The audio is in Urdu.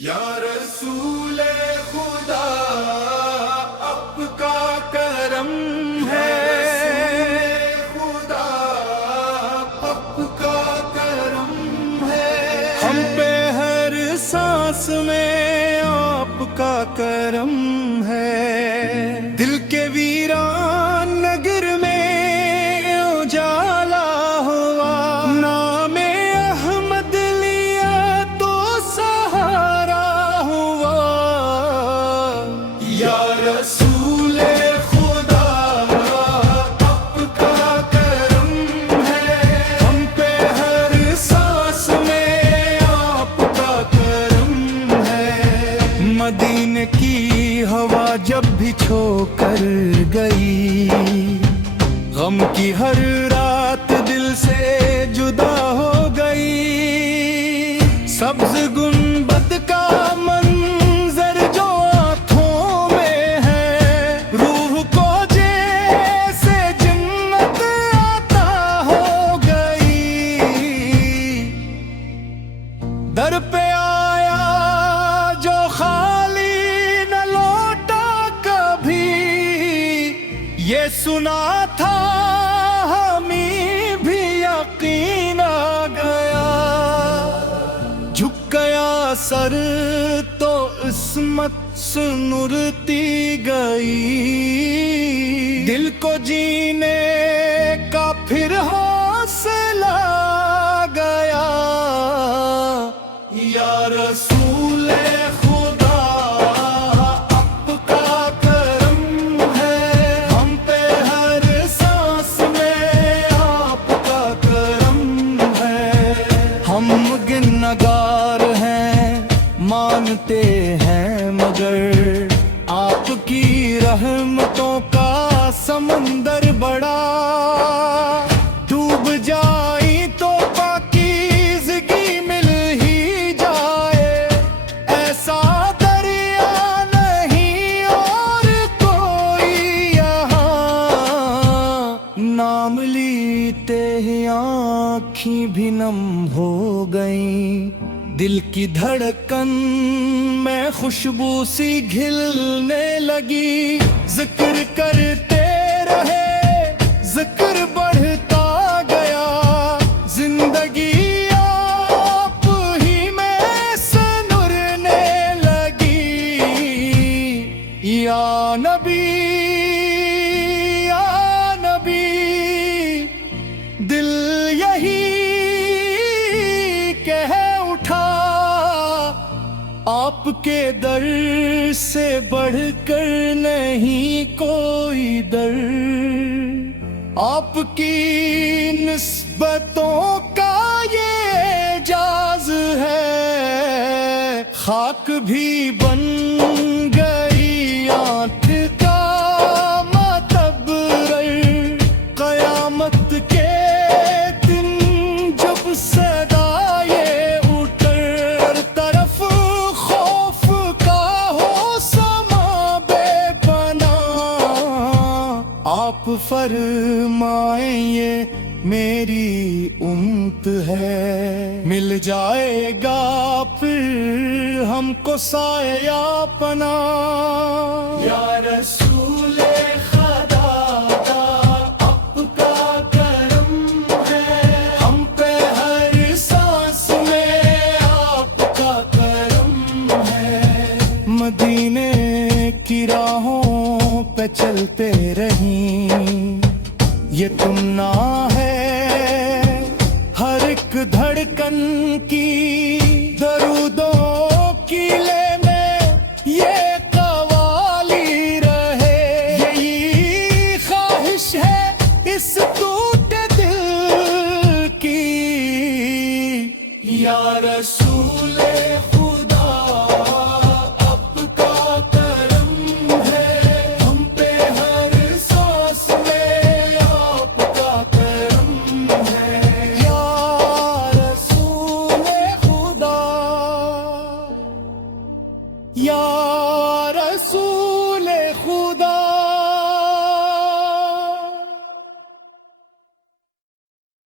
یا رسول خدا آپ کا کرم ہے، خدا آپ کا کرم ہے، ہم پہ ہر سانس میں آپ کا کرم ہے، دل کے ویران نگر میں اجالا ہوا، نام احمد لیا تو سہارا ہوا، یا رسول خدا آپ کا کرم ہے، ہم پہ ہر سانس میں آپ کا کرم ہے، مدینے کی ہوا جب بھی چھو کر گئی، غم کی ہر رات دل سے جدا ہو گئی، سبز گنبد کا منظر جو آنکھوں میں ہے، روح کو جیسے جنت عطا ہو گئی، در پہ آیا جو خالی نہ لوٹا کبھی، یہ سنا تھا ہمیں بھی یقین آ گیا، جھک گیا سر تو عصمت سنرتی گئی، دل کو جینے کا پھر حوصلہ گیا، یا رسول خدا آپ کا کرم ہے، ہم پہ ہر سانس میں آپ کا کرم ہے، ہم گنہگار ہیں مانتے ہیں مگر آپ کی رحمتوں کا سمندر بڑا، ڈوب جائی تو پاکیزگی مل ہی جائے، ایسا دریا نہیں اور کوئی یہاں، نام لیتے ہی آنکھیں بھی نم ہو گئیں، دل کی دھڑکن میں خوشبو سی گھلنے لگی، ذکر کرتے رہے ذکر بڑھتا گیا، زندگی آپ ہی میں سنرنے لگی، یا نبی یا نبی، دل یہی کہہ اٹھا، آپ کے در سے بڑھ کر نہیں کوئی در، آپ کی نسبتوں کا یہ اعجاز ہے، خاک بھی بن گئی آنکھ کا معتبر، قیامت کے دن جب صدا یہ اٹھر طرف خوف کا ہو سما بے پناہ، آپ فرمائیں یہ میری امت ہے، مل جائے گا پھر ہم کو سایہ پناہ، یا رسول خدا آپ کا کرم ہے، ہم پہ ہر سانس میں آپ کا کرم ہے، مدینے کی راہوں پہ چلتے رہیں، یہ تمنا ہے ہر ایک دھڑکن کی، درودوں کی لے میں یہ قوالی رہے، یہی خواہش ہے اس ٹوٹے دل کی، یا رسول